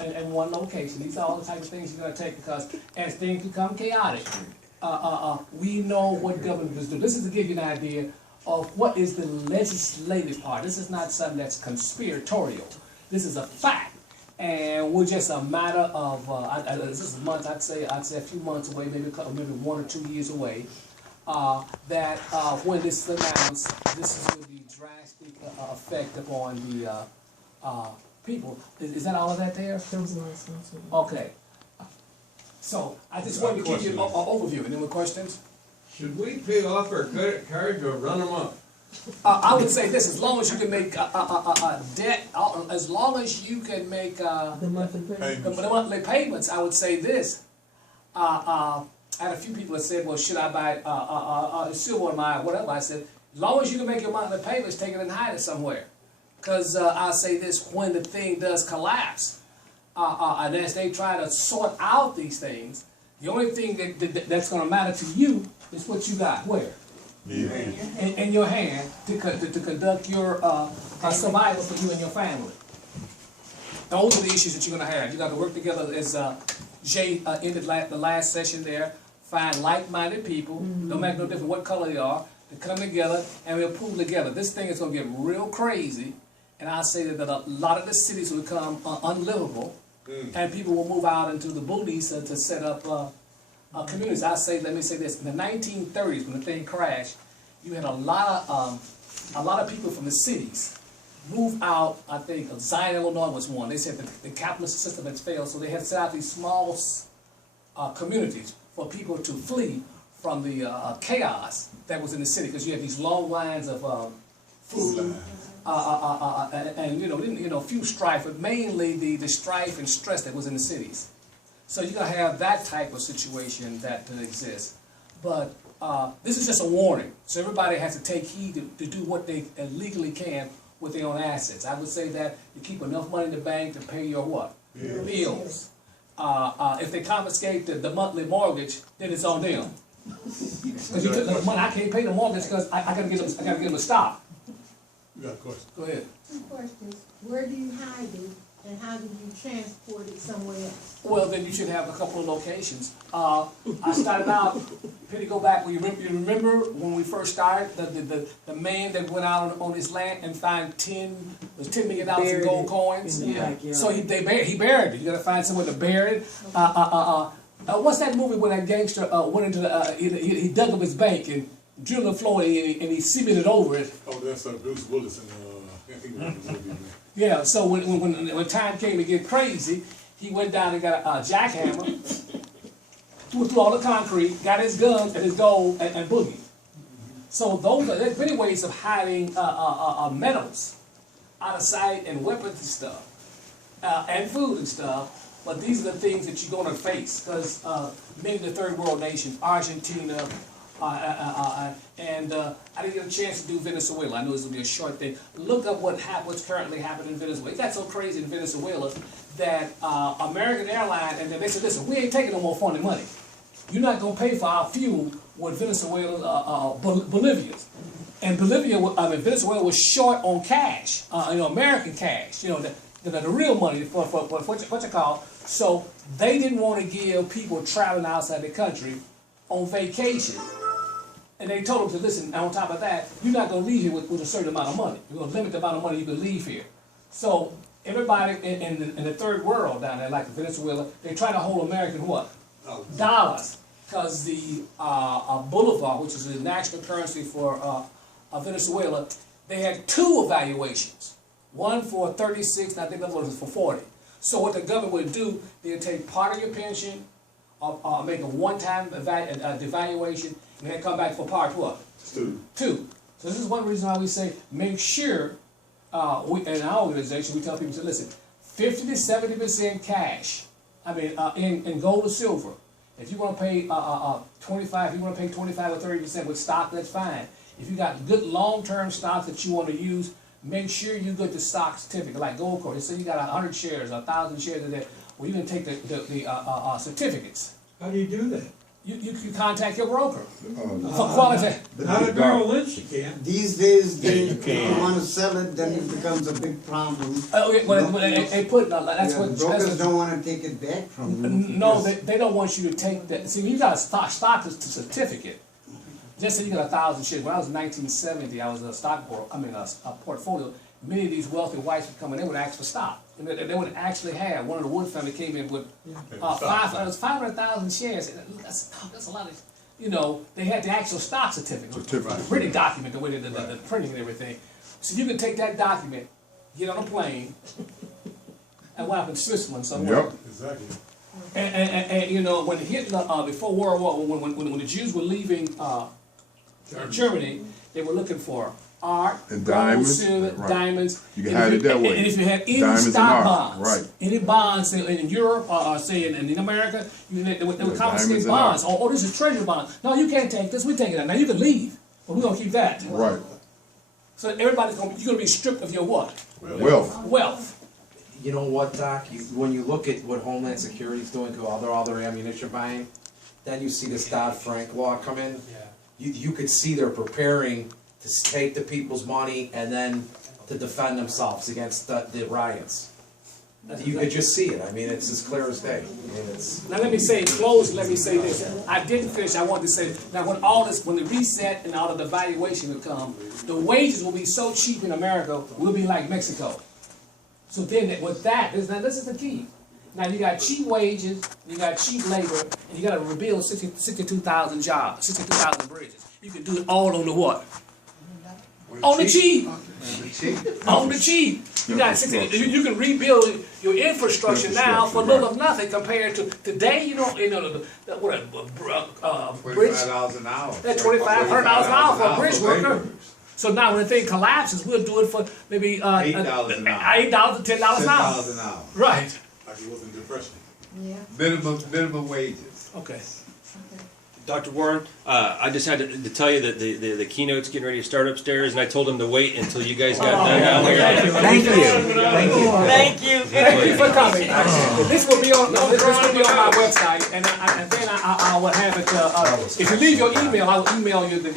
in one location. These are all the type of things you're gonna take, because as things become chaotic, we know what government do. This is to give you an idea of what is the legislative part. This is not something that's conspiratorial. This is a fact. And we're just a matter of, this is a month, I'd say a few months away, maybe 1 or 2 years away, that when this is announced, this is going to be drastic effect upon the people. Is that all of that there? Okay. So I just wanted to give you an overview. Any more questions? Should we pay off our credit cards or run them up? I would say this: as long as you can make debt, as long as you can make the monthly payments, I would say this. I had a few people that said, "Well, should I buy silver or my whatever?" I said, as long as you can make your monthly payments, take it and hide it somewhere. Because I'll say this: when the thing does collapse, and as they try to sort out these things, the only thing that's going to matter to you is what you got where. In your hand to conduct your survival for you and your family. Those are the issues that you're going to have. You got to work together, as Jay ended the last session there. Find like-minded people, no matter no different what color they are, to come together and we'll pull together. This thing is going to get real crazy, and I'll say that a lot of the cities will become unlivable, and people will move out into the boonies to set up communities. Let me say this: in the 1930s, when the thing crashed, you had a lot of people from the cities move out. I think Zion, Illinois was one. They said the capitalist system has failed, so they had set out these small communities for people to flee from the chaos that was in the city, because you had these long lines of food and few strife, but mainly the strife and stress that was in the cities. So you're going to have that type of situation that exists. But this is just a warning. So everybody has to take heed to do what they legally can with their own assets. I would say that you keep enough money in the bank to pay your what? Bills. If they confiscate the monthly mortgage, then it's on them. Because you took the money, I can't pay the mortgage because I got to give them a stop. You got a question? Go ahead. 2 questions. Where do you hide it, and how do you transport it somewhere else? Well, then you should have a couple of locations. I started out, Penny, go back, you remember when we first started, the man that went out on his land and found $10 million in gold coins? Yeah. So he buried it. You gotta find somewhere to bury it. What's that movie where that gangster went into the, he dug up his bank and drilled the floor and he cemented over it? Oh, that's Bruce Willis and Yeah, so when time came to get crazy, he went down and got a jackhammer, threw all the concrete, got his guns and his gold, and boogie. So there's many ways of hiding metals out of sight, and weapons and stuff, and food and stuff. But these are the things that you're going to face, because many of the third world nations, Argentina, and I didn't get a chance to do Venezuela. I know this will be a short thing. Look up what's currently happening in Venezuela. It got so crazy in Venezuela that American Airlines, and they said, listen, we ain't taking no more foreign money. You're not going to pay for our fuel with Venezuela, Bolivians. And Venezuela was short on cash, American cash, the real money for what you call. So they didn't want to give people traveling outside the country on vacation. And they told them to listen, on top of that, you're not going to leave here with a certain amount of money. You're going to limit the amount of money you can leave here. So everybody in the third world down there, like Venezuela, they try to hold American what? Dollars. Because the Bolivar, which is the national currency for Venezuela, they had 2 evaluations. One for 36, and I think the other one was for 40. So what the government would do, they'd take part of your pension, or make a one-time devaluation, and then come back for part what? 2. So this is one reason why we say make sure, in our organization, we tell people to listen, 50 to 70% cash. In gold or silver. If you want to pay 25, if you want to pay 25 or 30% with stock, that's fine. If you got good long-term stocks that you want to use, make sure you get the stock certificate, like Gold Corp. So you got 100 shares, 1,000 shares of that. Well, you can take the certificates. How do you do that? you contact your broker. For quality. Not at Merrill Lynch, you can't. These days, you if can't. you wanna sell it, then it becomes a big problem. Okay, well, they put, that's Yeah, what. brokers don't wanna take it back from you. No, because- they don't want you to take that. See, you got a stock certificate. Just say you got 1,000 shares. When I was in 1970, I was a a portfolio. Many of these wealthy whites would come in, they would ask for stock. And they would actually have, one of the Wood family came in with it was 500,000 shares. That's a lot of, they had the actual stock certificate. Printing document, the way the printing and everything. So you can take that document, get on a plane, and wind up in Switzerland somewhere. Yep. Exactly. And when Hitler, before World War, when the Jews were leaving Germany, they were looking for art, And gold, diamonds, silver, right. diamonds. You can hide it that way. And if you had any Diamonds and stock art, bonds, right. any bonds in Europe or say in America, they would confiscate diamonds and bonds. art. Oh, this is treasure bonds. No, you can't take this. We take it out. Now you can leave, but we're gonna keep that. Right. So you're gonna be stripped of your what? Wealth. Wealth. You know what, Doc? When you look at what Homeland Security's doing to all their ammunition buying, then you see this Dodd-Frank law come in. You could see they're preparing to take the people's money and then to defend themselves against the riots. You could just see it. I mean, it's as clear as day. I mean, it's. Now let me say, in closing, let me say this. I didn't finish, I wanted to say, now when the reset and all of the valuation will come, the wages will be so cheap in America, we'll be like Mexico. So then with that, now this is the key. Now you got cheap wages, you got cheap labor, and you gotta rebuild 62,000 jobs, 62,000 bridges. You can do it all on the what? On the cheap. On the cheap. You got 60, you can rebuild your infrastructure now for little of nothing compared to today. What a bridge. $25 an hour. That's $2,500 an hour for a bridge worker. So now when the thing collapses, we'll do it for maybe $8 an hour. $8 to $10 an hour. $10 an hour. Right. Like it was in depression. Yeah, Minimum wages. Okay. okay. Dr. Warren, I just had to tell you that the keynote's getting ready to start upstairs, and I told him to wait until you guys got done out here. Thank you. Thank you. Thank you. Thank you for coming. This will be on. This will be on my website, and then I will have it. If you leave your email, I will email you the